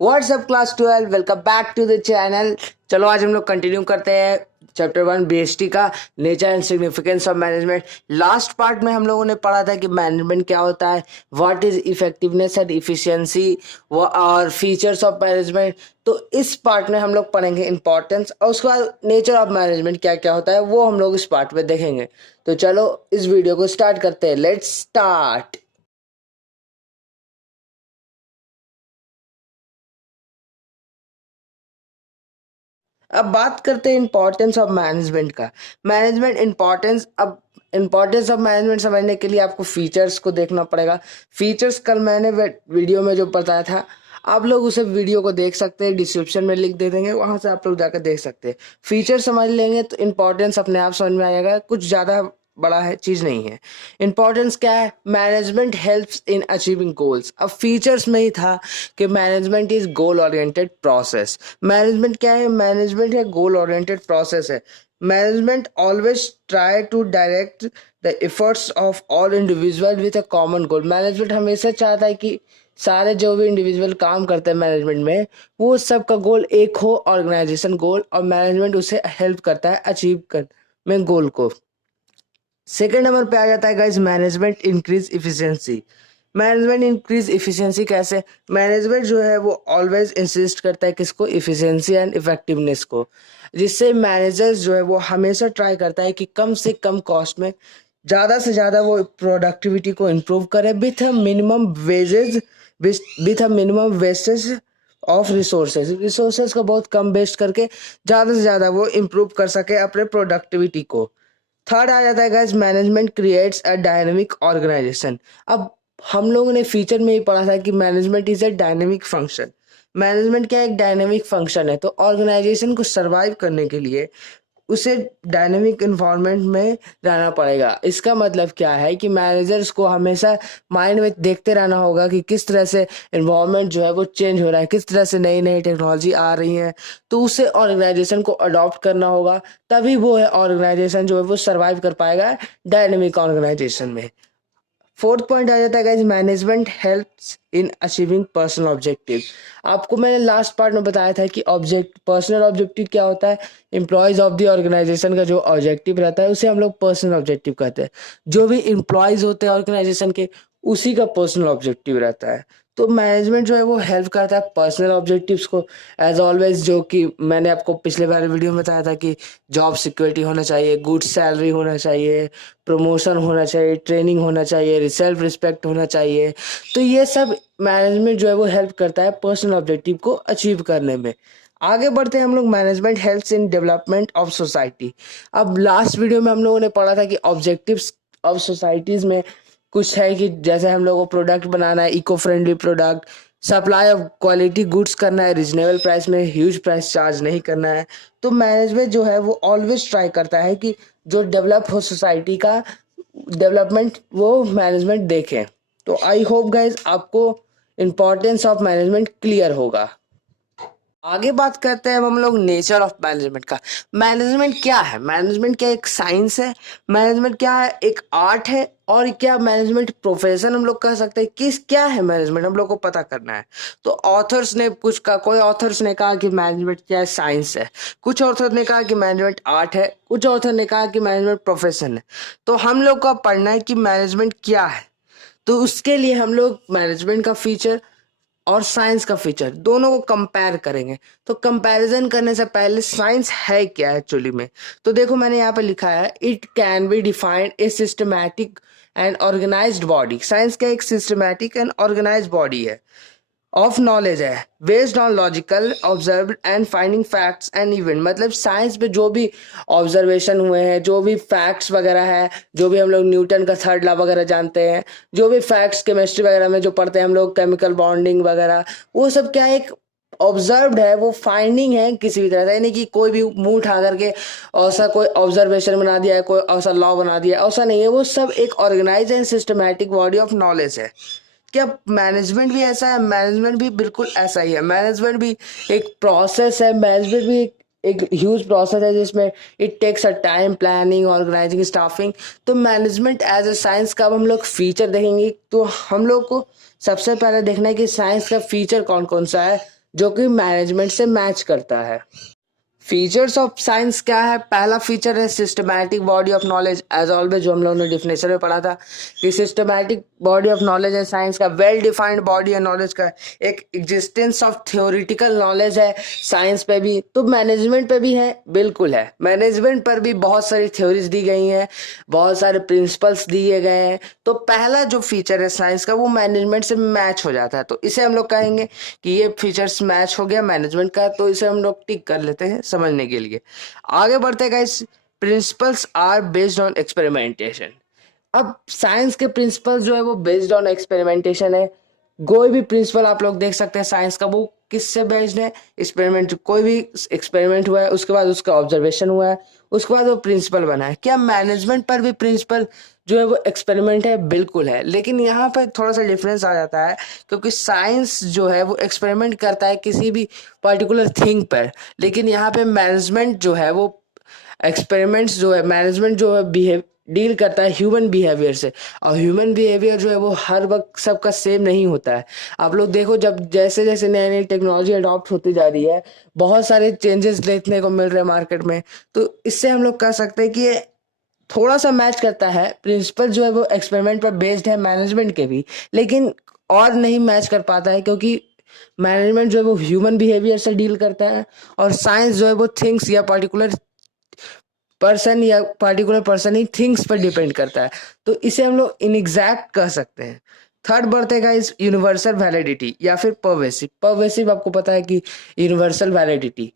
WhatsApp class 12 welcome back to the channel. चलो आज हम लोग कंटिन्यू करते हैं चैप्टर 1 बीएसटी का nature and significance of management. Last part में हम लोगों ने पढ़ा था कि मैनेजमेंट क्या होता है, what is effectiveness and efficiency और फीचर्स ऑफ मैनेजमेंट। तो इस पार्ट में हम लोग पढ़ेंगे इंपॉर्टेंस और उसके बाद नेचर ऑफ मैनेजमेंट क्या क्या होता है वो हम लोग इस पार्ट में देखेंगे। तो चलो इस वीडियो को स्टार्ट करते हैं। Let's start. अब बात करते हैं इंपॉर्टेंस ऑफ मैनेजमेंट का। मैनेजमेंट इंपॉर्टेंस, अब इंपॉर्टेंस ऑफ मैनेजमेंट समझने के लिए आपको फीचर्स को देखना पड़ेगा। फीचर्स कल मैंने वीडियो में जो बताया था, आप लोग उसे वीडियो को देख सकते हैं, डिस्क्रिप्शन में लिंक दे देंगे, वहां से आप लोग जाकर देख सकते हैं। फीचर समझ लेंगे तो इंपॉर्टेंस अपने आप समझ में आ जाएगा, कुछ ज़्यादा बड़ा है चीज़ नहीं है। इंपॉर्टेंस क्या है? Management helps in achieving goals. अब फीचर्स में ही था कि management is goal oriented process. Management क्या है? मैनेजमेंट है गोल ओरिएंटेड प्रोसेस है। Management always try to direct the efforts of all individual with a common goal. Management हमेशा चाहता है कि सारे जो भी इंडिविजुअल काम करते हैं मैनेजमेंट में, वो सबका गोल एक हो, ऑर्गेनाइजेशन गोल, और मैनेजमेंट उसे हेल्प करता है अचीव कर में गोल को। सेकेंड नंबर पे आ जाता है guys management increase efficiency. Management increase efficiency कैसे? मैनेजमेंट जो है वो ऑलवेज इंसिस्ट करता है किसको? इफिशिएंसी एंड इफेक्टिवनेस को, जिससे मैनेजर्स जो है वो हमेशा ट्राई करता है कि कम से कम कॉस्ट में ज़्यादा से ज़्यादा वो प्रोडक्टिविटी को इम्प्रूव करे with a minimum wages, with a minimum wastage of resources को बहुत कम वेस्ट करके ज़्यादा से ज़्यादा वो इम्प्रूव कर सके अपने प्रोडक्टिविटी को। थर्ड आ जाता है guys management creates a dynamic organisation. अब हम लोगों ने फीचर में ही पढ़ा था कि management is a dynamic function. Management क्या एक डायनेमिक फंक्शन है, तो ऑर्गेनाइजेशन को सरवाइव करने के लिए उसे डायनेमिक इन्वायरमेंट में रहना पड़ेगा। इसका मतलब क्या है कि मैनेजर्स को हमेशा माइंड में देखते रहना होगा कि किस तरह से इन्वायरमेंट जो है वो चेंज हो रहा है, किस तरह से नई नई टेक्नोलॉजी आ रही है, तो उसे ऑर्गेनाइजेशन को अडॉप्ट करना होगा। तभी वो है ऑर्गेनाइजेशन जो है वो सर्वाइव कर पाएगा डायनेमिक ऑर्गेनाइजेशन में। फोर्थ पॉइंट आ जाता है guys management helps in achieving personal objective. आपको मैंने लास्ट पार्ट में बताया था कि ऑब्जेक्ट पर्सनल ऑब्जेक्टिव क्या होता है। एम्प्लॉयज ऑफ द ऑर्गेनाइजेशन का जो ऑब्जेक्टिव रहता है उसे हम लोग पर्सनल ऑब्जेक्टिव कहते हैं। जो भी एम्प्लॉयज होते हैं ऑर्गेनाइजेशन के, उसी का पर्सनल ऑब्जेक्टिव रहता है। तो मैनेजमेंट जो है वो हेल्प करता है पर्सनल ऑब्जेक्टिव्स को। एज ऑलवेज, जो कि मैंने आपको पिछले बार वीडियो में बताया था कि जॉब सिक्योरिटी होना चाहिए, गुड सैलरी होना चाहिए, प्रमोशन होना चाहिए, ट्रेनिंग होना चाहिए, सेल्फ रिस्पेक्ट होना चाहिए। तो ये सब मैनेजमेंट जो है वो हेल्प करता है पर्सनल ऑब्जेक्टिव को अचीव करने में। आगे बढ़ते हैं हम लोग। Management helps in development of society. अब लास्ट वीडियो में हम लोगों ने पढ़ा था कि ऑब्जेक्टिव्स ऑफ सोसाइटीज में कुछ है कि जैसे हम लोगों को प्रोडक्ट बनाना है, eco friendly product, supply of quality goods करना है, रीजनेबल प्राइस में, ह्यूज प्राइस चार्ज नहीं करना है। तो मैनेजमेंट जो है वो ऑलवेज ट्राई करता है कि जो डेवलप हो सोसाइटी का डेवलपमेंट वो मैनेजमेंट देखें। तो आई होप गाइज आपको इम्पोर्टेंस ऑफ मैनेजमेंट क्लियर होगा। आगे बात करते हैं अब हम लोग नेचर ऑफ मैनेजमेंट का। मैनेजमेंट क्या है? मैनेजमेंट क्या एक साइंस है? मैनेजमेंट क्या है? एक आर्ट है? और क्या मैनेजमेंट प्रोफेशन हम लोग कह सकते हैं? किस क्या है मैनेजमेंट, हम लोग को पता करना है। तो ऑथर्स ने कुछ कहा, कोई ऑथर्स ने कहा कि मैनेजमेंट क्या है? साइंस है। कुछ ऑथर ने कहा कि मैनेजमेंट आर्ट है। कुछ ऑथर ने कहा कि मैनेजमेंट प्रोफेशन है। तो हम लोग को पढ़ना है कि मैनेजमेंट क्या है। तो उसके लिए हम लोग मैनेजमेंट का फीचर और साइंस का फीचर दोनों को कंपेयर करेंगे। तो कंपैरिजन करने से पहले साइंस है क्या एक्चुअली में, तो देखो मैंने यहाँ पे लिखा है it can be defined a systematic and organised body. Science का एक सिस्टमैटिक एंड ऑर्गेनाइज्ड बॉडी है ऑफ नॉलेज है, based on logical observe and finding facts and event. मतलब साइंस पे जो भी ऑब्जर्वेशन हुए हैं, जो भी फैक्ट्स वगैरह है, जो भी हम लोग न्यूटन का थर्ड लॉ वगैरह जानते हैं, जो भी फैक्ट्स केमिस्ट्री वगैरह में जो पढ़ते हैं हम लोग, केमिकल बॉन्डिंग वगैरह, वो सब क्या एक ऑब्जर्व्ड है, वो फाइंडिंग है किसी भी तरह से। यानी कि कोई भी मुंह उठा करके ऐसा कोई ऑब्जर्वेशन बना दिया है, कोई ऐसा लॉ बना दिया, ऐसा नहीं है। वो सब एक organise and systematic body of knowledge है। क्या मैनेजमेंट भी ऐसा है? मैनेजमेंट भी बिल्कुल ऐसा ही है। मैनेजमेंट भी एक प्रोसेस है। मैनेजमेंट भी एक ह्यूज प्रोसेस है जिसमें it takes a time, planning, organising, staffing. तो मैनेजमेंट एज ए साइंस का अब हम लोग फीचर देखेंगे, तो हम लोग को सबसे पहले देखना है कि साइंस का फीचर कौन कौन सा है जो कि मैनेजमेंट से मैच करता है। फीचर्स ऑफ साइंस क्या है? पहला फीचर है systematic body of knowledge. As always जो हम लोगों ने डिफिनेशन में पढ़ा था कि सिस्टमैटिक बॉडी ऑफ नॉलेज है साइंस का, वेल डिफाइंड बॉडी है नॉलेज का, एक एग्जिस्टेंस ऑफ थ्योरेटिकल नॉलेज है साइंस पे भी, तो मैनेजमेंट पे भी है, बिल्कुल है। मैनेजमेंट पर भी बहुत सारी थ्योरीज दी गई हैं, बहुत सारे प्रिंसिपल्स दिए गए हैं। तो पहला जो फीचर है साइंस का वो मैनेजमेंट से मैच हो जाता है, तो इसे हम लोग कहेंगे कि ये फीचर्स मैच हो गया मैनेजमेंट का, तो इसे हम लोग टिक कर लेते हैं समझने के लिए। आगे बढ़ते guys, principles are based on experimentation. अब साइंस के प्रिंसिपल्स जो है वो बेस्ड ऑन एक्सपेरिमेंटेशन है। कोई भी प्रिंसिपल आप लोग देख सकते हैं साइंस का, वो किससे बेस्ड है? एक्सपेरिमेंट। कोई भी एक्सपेरिमेंट हुआ है, उसके बाद उसका ऑब्जर्वेशन हुआ है, उसके बाद वो प्रिंसिपल बना है। क्या मैनेजमेंट पर भी प्रिंसिपल जो है वो एक्सपेरिमेंट है? बिल्कुल है, लेकिन यहाँ पर थोड़ा सा डिफरेंस आ जाता है, क्योंकि साइंस जो है वो एक्सपेरिमेंट करता है किसी भी पर्टिकुलर थिंग पर, लेकिन यहाँ पे मैनेजमेंट जो है वो एक्सपेरिमेंट्स जो है, मैनेजमेंट जो है बिहेव डील करता है ह्यूमन बिहेवियर से, और ह्यूमन बिहेवियर जो है वो हर वक्त सबका सेम नहीं होता है। आप लोग देखो, जब जैसे जैसे नई नई टेक्नोलॉजी अडॉप्ट होती जा रही है, बहुत सारे चेंजेस देखने को मिल रहे हैं मार्केट में, तो इससे हम लोग कह सकते हैं कि ये थोड़ा सा मैच करता है। प्रिंसिपल जो है वो एक्सपेरिमेंट पर बेस्ड है मैनेजमेंट के भी, लेकिन और नहीं मैच कर पाता है, क्योंकि मैनेजमेंट जो है वो ह्यूमन बिहेवियर से डील करता है, और साइंस जो है वो थिंग्स या पर्टिकुलर पर्सन ही थिंग्स पर डिपेंड करता है, तो इसे हम लोग इनएग्जैक्ट कह सकते हैं। थर्ड बढ़ेगा इस यूनिवर्सल वैलिडिटी या फिर परवेसिव। परवेसिव आपको पता है कि यूनिवर्सल वैलिडिटी,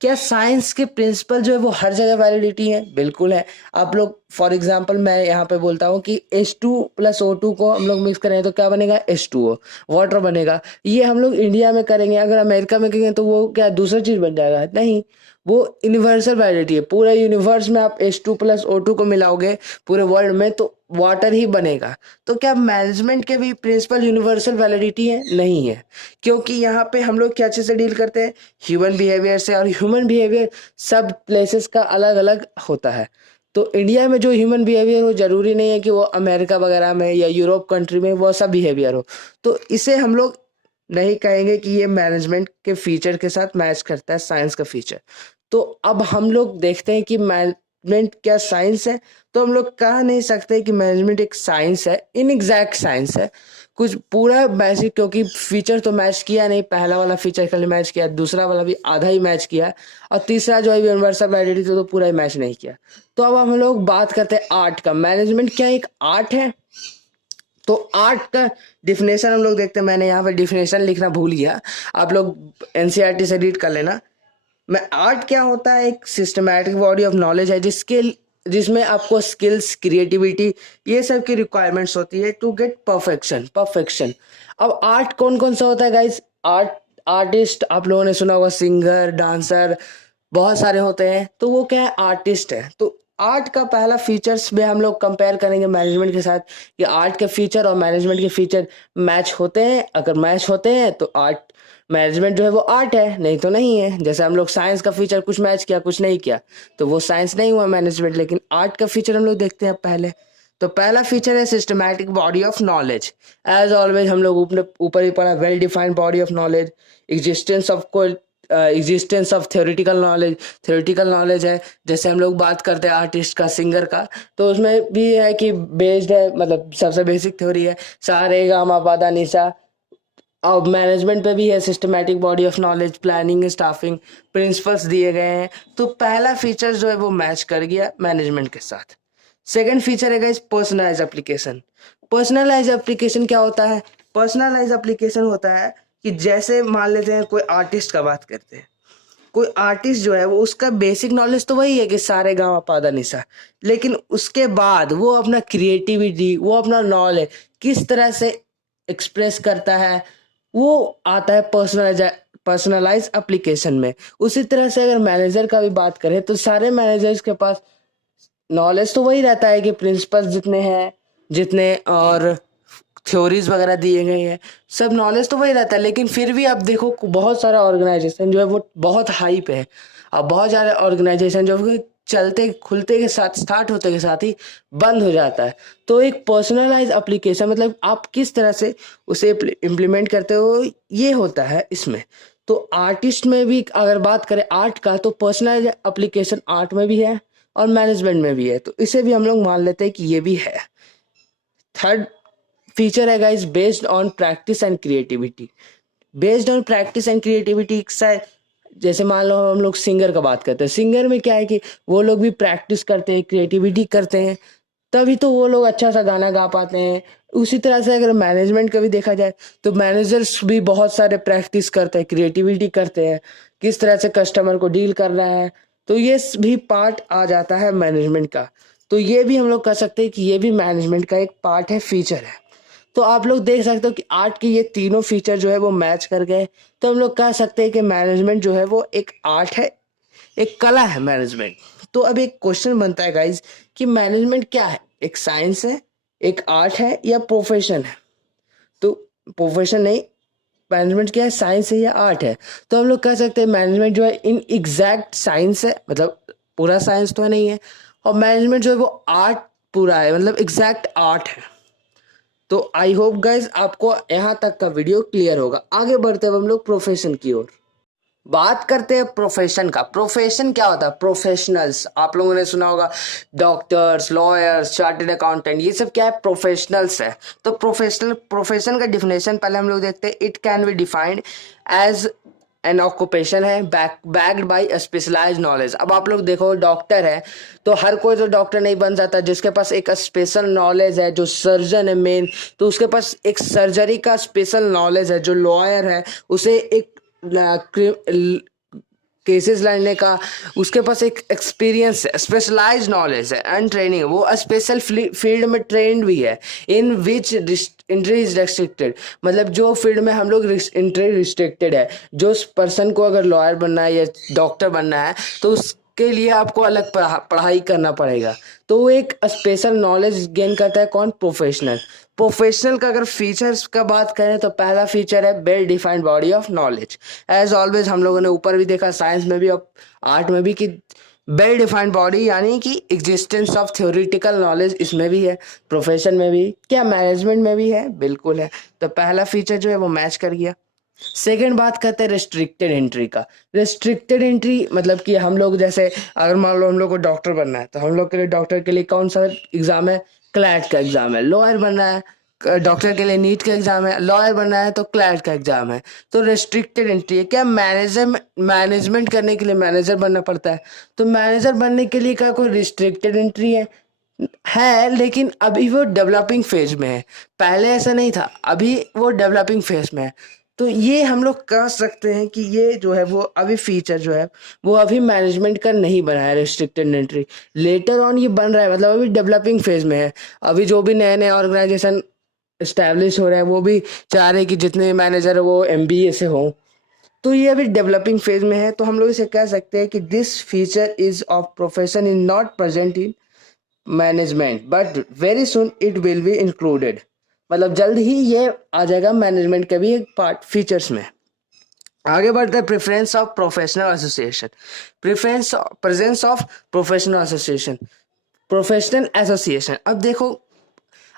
क्या साइंस के प्रिंसिपल जो है वो हर जगह वैलिडिटी है? बिल्कुल है। आप लोग फॉर एग्जांपल मैं यहाँ पे बोलता हूँ कि H2+O2 को हम लोग मिक्स करें तो क्या बनेगा? H2O, वाटर बनेगा। ये हम लोग इंडिया में करेंगे, अगर अमेरिका में करेंगे तो वो क्या दूसरा चीज बन जाएगा? नहीं, वो यूनिवर्सल वैलिडिटी है। पूरे यूनिवर्स में आप H2+O2 को मिलाओगे पूरे वर्ल्ड में तो वाटर ही बनेगा। तो क्या मैनेजमेंट के भी प्रिंसिपल यूनिवर्सल वैलिडिटी है? नहीं है, क्योंकि यहाँ पे हम लोग क्या चीज से डील करते हैं? ह्यूमन बिहेवियर से, और ह्यूमन बिहेवियर सब प्लेसेस का अलग अलग होता है। तो इंडिया में जो ह्यूमन बिहेवियर हो, जरूरी नहीं है कि वो अमेरिका वगैरह में या यूरोप कंट्री में वो सब बिहेवियर हो। तो इसे हम लोग नहीं कहेंगे कि ये मैनेजमेंट के फीचर के साथ मैच करता है साइंस का फीचर। तो अब हम लोग देखते हैं कि मैनेजमेंट क्या साइंस है? तो हम लोग कह नहीं सकते कि मैनेजमेंट एक साइंस है, इनएग्जैक्ट साइंस है कुछ पूरा बेसिक, क्योंकि फीचर तो मैच किया नहीं। पहला वाला फीचर खाली मैच किया, दूसरा वाला भी आधा ही मैच किया, और तीसरा जो है यूनिवर्सल वैलिडिटी तो पूरा ही मैच नहीं किया। तो अब हम लोग बात करते हैं आर्ट का। मैनेजमेंट क्या एक आर्ट है? तो आर्ट का डिफिनेशन हम लोग देखते हैं। मैंने यहाँ पे डिफिनेशन लिखना भूल गया, आप लोग एनसीईआरटी से रीड कर लेना। मैं आर्ट क्या होता है? एक सिस्टमैटिक बॉडी ऑफ नॉलेज है जिसमें आपको स्किल्स, क्रिएटिविटी, ये सब की रिक्वायरमेंट्स होती है टू गेट परफेक्शन। अब आर्ट कौन कौन सा होता है गाइस? आर्टिस्ट आप लोगों ने सुना होगा, सिंगर, डांसर, बहुत सारे होते हैं। तो वो क्या है? आर्टिस्ट है। तो आर्ट का पहला फीचर्स में हम लोग कंपेयर करेंगे मैनेजमेंट के साथ कि आर्ट के फीचर और मैनेजमेंट के फीचर मैच होते हैं। अगर मैच होते हैं तो आर्ट मैनेजमेंट जो है वो आर्ट है, नहीं तो नहीं है। जैसे हम लोग साइंस का फीचर कुछ मैच किया कुछ नहीं किया तो वो साइंस नहीं हुआ मैनेजमेंट। लेकिन आर्ट का फीचर हम लोग देखते हैं पहले। तो पहला फीचर है systematic body of knowledge. As always हम लोग ऊपर ही पढ़ा, well defined body of knowledge, existence of theoretical knowledge है। जैसे हम लोग बात करते हैं आर्टिस्ट का, सिंगर का, तो उसमें भी है कि बेस्ड है, मतलब सबसे बेसिक थ्योरी है सा रे गा मा पा धा नि सा। अब मैनेजमेंट पे भी है systematic body of knowledge, planning, staffing, principles दिए गए हैं। तो पहला फीचर जो है वो मैच कर गया मैनेजमेंट के साथ। सेकंड फीचर है guys personalise application. Personalise application क्या होता है? पर्सनलाइज एप्लीकेशन होता है कि जैसे मान लेते हैं कोई आर्टिस्ट का बात करते हैं, कोई आर्टिस्ट जो है वो उसका बेसिक नॉलेज तो वही है कि सारे गाँव पादा निशा, लेकिन उसके बाद वो अपना क्रिएटिविटी, वो अपना नॉलेज किस तरह से एक्सप्रेस करता है वो आता है पर्सनलाइज एप्लीकेशन में। उसी तरह से अगर मैनेजर का भी बात करें तो सारे मैनेजर्स के पास नॉलेज तो वही रहता है कि प्रिंसिपल्स जितने हैं, जितने और थ्योरीज वगैरह दिए गए हैं, सब नॉलेज तो वही रहता है। लेकिन फिर भी आप देखो बहुत सारा ऑर्गेनाइजेशन जो है वो बहुत हाई पे है, और बहुत सारे ऑर्गेनाइजेशन जो है चलते खुलते के साथ स्टार्ट होते के साथ ही बंद हो जाता है। तो एक पर्सनलाइज एप्लीकेशन मतलब आप किस तरह से उसे इम्प्लीमेंट करते हो ये होता है इसमें। तो आर्टिस्ट में भी अगर बात करें आर्ट का तो पर्सनलाइज एप्लीकेशन आर्ट में भी है और मैनेजमेंट में भी है, तो इसे भी हम लोग मान लेते हैं कि ये भी है। थर्ड फीचर है guys based on practice and creativity. Based on practice and creativity जैसे मान लो हम लोग सिंगर का बात करते हैं, सिंगर में क्या है कि वो लोग भी प्रैक्टिस करते हैं, क्रिएटिविटी करते हैं, तभी तो वो लोग अच्छा सा गाना गा पाते हैं। उसी तरह से अगर मैनेजमेंट का भी देखा जाए तो मैनेजर्स भी बहुत सारे प्रैक्टिस करते हैं, क्रिएटिविटी करते हैं, किस तरह से कस्टमर को डील करना है, तो ये भी पार्ट आ जाता है मैनेजमेंट का। तो ये भी हम लोग कह सकते हैं कि ये भी मैनेजमेंट का एक पार्ट है, फीचर है। तो आप लोग देख सकते हो कि आर्ट के ये तीनों फीचर जो है वो मैच कर गए, तो हम लोग कह सकते हैं कि मैनेजमेंट जो है वो एक आर्ट है, एक कला है मैनेजमेंट। तो अब एक क्वेश्चन बनता है गाइज कि मैनेजमेंट क्या है, एक साइंस है, एक आर्ट है या प्रोफेशन है? तो प्रोफेशन नहीं, मैनेजमेंट क्या है, साइंस है या आर्ट है? तो हम लोग कह सकते हैं मैनेजमेंट जो है इन एग्जैक्ट साइंस है, मतलब पूरा साइंस तो नहीं है, और मैनेजमेंट जो है वो आर्ट पूरा है, मतलब एग्जैक्ट आर्ट है। तो आई होप गाइज आपको यहाँ तक का वीडियो क्लियर होगा। आगे बढ़ते हैं हम लोग प्रोफेशन की ओर। बात करते हैं प्रोफेशन का। प्रोफेशन क्या होता है? प्रोफेशनल्स, आप लोगों ने सुना होगा डॉक्टर्स, लॉयर्स, चार्टर्ड अकाउंटेंट, ये सब क्या है? प्रोफेशनल्स है। तो प्रोफेशन का डिफिनेशन पहले हम लोग देखते हैं। It can be defined as an occupation है बैक्ड बाय स्पेशलाइज नॉलेज। अब आप लोग देखो डॉक्टर है तो हर कोई तो डॉक्टर नहीं बन जाता, जिसके पास एक स्पेशल नॉलेज है, जो सर्जन है मेन, तो उसके पास एक सर्जरी का स्पेशल नॉलेज है। जो लॉयर है उसे एक केसेस लड़ने का उसके पास एक एक्सपीरियंस है, स्पेशलाइज नॉलेज है एंड ट्रेनिंग, वो स्पेशल फील्ड में ट्रेंड भी है। इन विच एंट्री इज रिस्ट्रिक्टेड, मतलब जो फील्ड में हम लोग एंट्री रिस्ट्रिक्टेड है, जो पर्सन को अगर लॉयर बनना है या डॉक्टर बनना है तो उसके लिए आपको अलग पढ़ाई करना पड़ेगा। तो वो एक स्पेशल नॉलेज गेन करता है। कौन? प्रोफेशनल। प्रोफेशनल का अगर फीचर्स का बात करें तो पहला फीचर है well defined body of knowledge. As always हम लोगों ने ऊपर भी देखा, साइंस में भी और आर्ट में भी, कि वेल डिफाइंड बॉडी यानी कि एग्जिस्टेंस ऑफ थ्योरेटिकल नॉलेज इसमें भी है, प्रोफेशन में भी। क्या मैनेजमेंट में भी है? बिल्कुल है। तो पहला फीचर जो है वो मैच कर गया। सेकेंड बात करते हैं रेस्ट्रिक्टेड एंट्री का। रेस्ट्रिक्टेड एंट्री मतलब कि हम लोग जैसे अगर मान लो हम लोग को डॉक्टर बनना है तो हम लोग के लिए डॉक्टर के लिए कौन सा एग्जाम है? क्लैट का एग्जाम है। लॉयर बनना है डॉक्टर के लिए नीट का एग्जाम है। लॉयर बनना है तो क्लैट का एग्जाम है। तो रेस्ट्रिक्टेड एंट्री है। क्या मैनेजमेंट करने के लिए मैनेजर बनना पड़ता है? तो मैनेजर बनने के लिए क्या कोई रिस्ट्रिक्टेड एंट्री है, लेकिन अभी वो डेवलपिंग फेज में है। पहले ऐसा नहीं था, अभी वो डेवलपिंग फेज में है। तो ये हम लोग कह सकते हैं कि ये जो है वो अभी फीचर जो है वो अभी मैनेजमेंट का नहीं बना है, रिस्ट्रिक्टेड एंट्री। लेटर ऑन ये बन रहा है, मतलब अभी डेवलपिंग फेज में है। अभी जो भी नए नए ऑर्गेनाइजेशन इस्टेब्लिश हो रहे हैं वो भी चाह रहे हैं कि जितने मैनेजर है वो एमबीए से हों। तो ये अभी डेवलपिंग फेज में है। तो हम लोग इसे कह सकते हैं कि this feature is of profession in not present in management but very soon it will be included, मतलब जल्द ही ये आ जाएगा मैनेजमेंट के भी एक पार्ट फीचर्स में। आगे बढ़ते हैं preference of professional association. Presence of professional association, professional association. अब देखो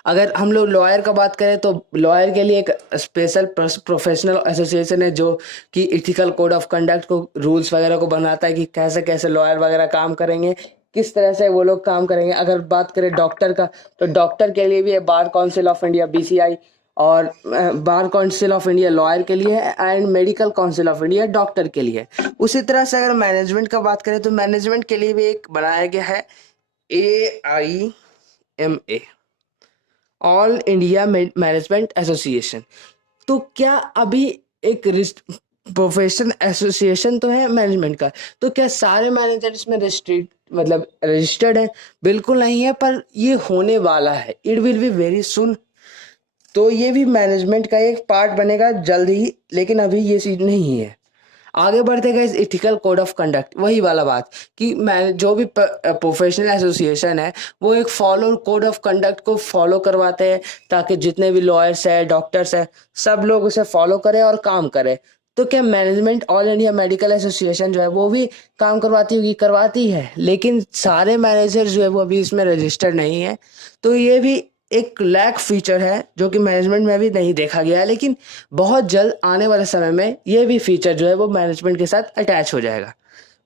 अगर हम लोग लॉयर का बात करें तो लॉयर के लिए एक स्पेशल प्रोफेशनल एसोसिएशन है जो कि इथिकल कोड ऑफ कंडक्ट को, रूल्स वगैरह को बनाता है कि कैसे कैसे लॉयर वगैरह काम करेंगे, किस तरह से वो लोग काम करेंगे। अगर बात करें डॉक्टर का तो डॉक्टर के लिए भी है bar council of India BCI, और bar council of India lawyer के लिए है and medical council of India doctor के लिए। उसी तरह से अगर मैनेजमेंट का बात करें तो मैनेजमेंट के लिए भी एक बनाया गया है AIMA, all India management association. तो क्या अभी एक प्रोफेशन एसोसिएशन तो है मैनेजमेंट का, तो क्या सारे मैनेजर इसमें रजिस्ट्रेट मतलब रजिस्टर्ड है? बिल्कुल नहीं है, पर ये होने वाला है, it will be very soon. तो ये भी मैनेजमेंट का एक पार्ट बनेगा जल्द ही, लेकिन अभी ये चीज नहीं है। आगे बढ़ते गए इथिकल कोड ऑफ कंडक्ट, वही वाला बात कि मैं जो भी प्रोफेशनल एसोसिएशन है वो एक फॉलो कोड ऑफ कंडक्ट को फॉलो करवाते हैं ताकि जितने भी लॉयर्स है, डॉक्टर्स है, सब लोग उसे फॉलो करें और काम करें। तो क्या management all India medical association जो है वो भी काम करवाती होगी? करवाती है, लेकिन सारे मैनेजर जो है वो अभी इसमें रजिस्टर्ड नहीं है। तो ये भी एक लैक फीचर है जो कि मैनेजमेंट में भी नहीं देखा गया है, लेकिन बहुत जल्द आने वाले समय में ये भी फीचर जो है वो मैनेजमेंट के साथ अटैच हो जाएगा।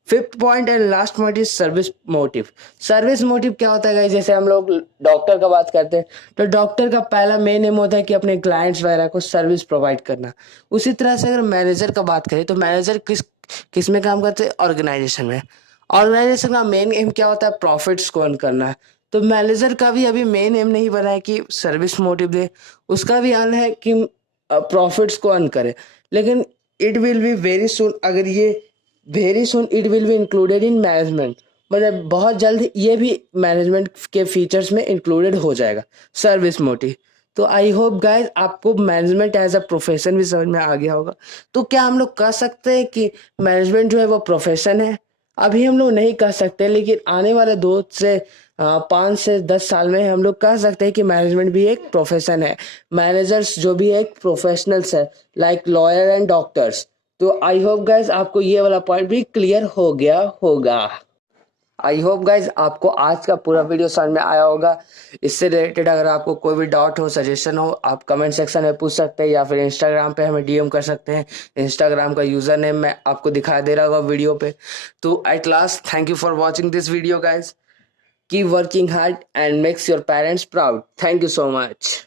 Fifth point and last point is service motive. Service motive क्या होता है guys? जैसे हम लोग डॉक्टर का बात करते हैं तो डॉक्टर का पहला मेन एम होता है कि अपने क्लाइंट्स वगैरह को सर्विस प्रोवाइड करना। उसी तरह से अगर मैनेजर का बात करें तो मैनेजर किस किस में काम करते हैं? ऑर्गेनाइजेशन में। ऑर्गेनाइजेशन का मेन एम क्या होता है? प्रॉफिट्स को अर्न करना। तो मैनेजर का भी अभी मेन एम नहीं बना है कि सर्विस मोटिव दे, उसका भी अर्न है कि प्रॉफिट्स को अर्न करे। लेकिन it will be very soon, अगर ये very soon it will be included in management, मतलब बहुत जल्द ये भी मैनेजमेंट के फीचर्स में इंक्लूडेड हो जाएगा, सर्विस मोटिव। तो आई होप गाइज आपको मैनेजमेंट एज अ प्रोफेशन भी समझ में आ गया होगा। तो क्या हम लोग कह सकते हैं कि मैनेजमेंट जो है वो प्रोफेशन है? अभी हम लोग नहीं कह सकते, लेकिन आने वाले 5 से 10 साल में हम लोग कह सकते हैं कि मैनेजमेंट भी एक प्रोफेशन है। मैनेजर्स जो भी एक प्रोफेशनल्स है, लाइक लॉयर एंड डॉक्टर्स। तो आई होप गाइज आपको ये वाला पॉइंट भी क्लियर हो गया होगा। आई होप गाइज आपको आज का पूरा वीडियो समझ में आया होगा। इससे रिलेटेड अगर आपको कोई भी डाउट हो, सजेशन हो, आप कमेंट सेक्शन में पूछ सकते हैं या फिर इंस्टाग्राम पे हमें डीएम कर सकते हैं। इंस्टाग्राम का यूजर नेम मैं आपको दिखा दे रहा होगा वीडियो पे। तो at last thank you for watching this video guys. Keep working hard and makes your parents proud. Thank you so much.